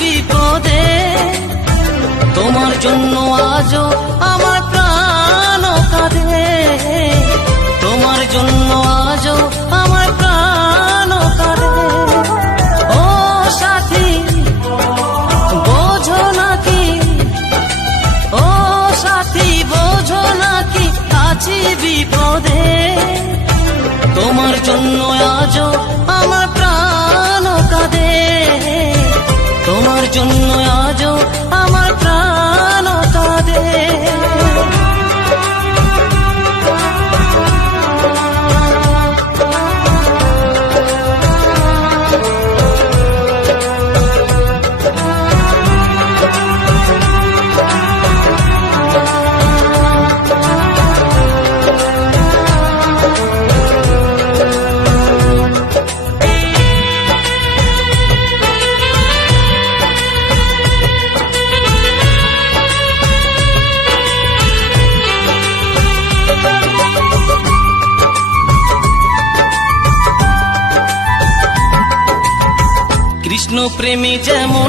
বিপদে, তোমার জন্য আজও আমার প্রাণ কাঁদে, তোমার জন্য আজও আমার প্রাণ কাঁদে। ও সাথী বোঝো নাকি, ও সাথী বোঝো নাকি আছি বিপদে, তোমার জন্য আজও আমার প্রাণ কাঁদে, তোমার জন্য আজও আমার প্রাণ কাঁদে। কৃষ্ণ প্রেমী যেমন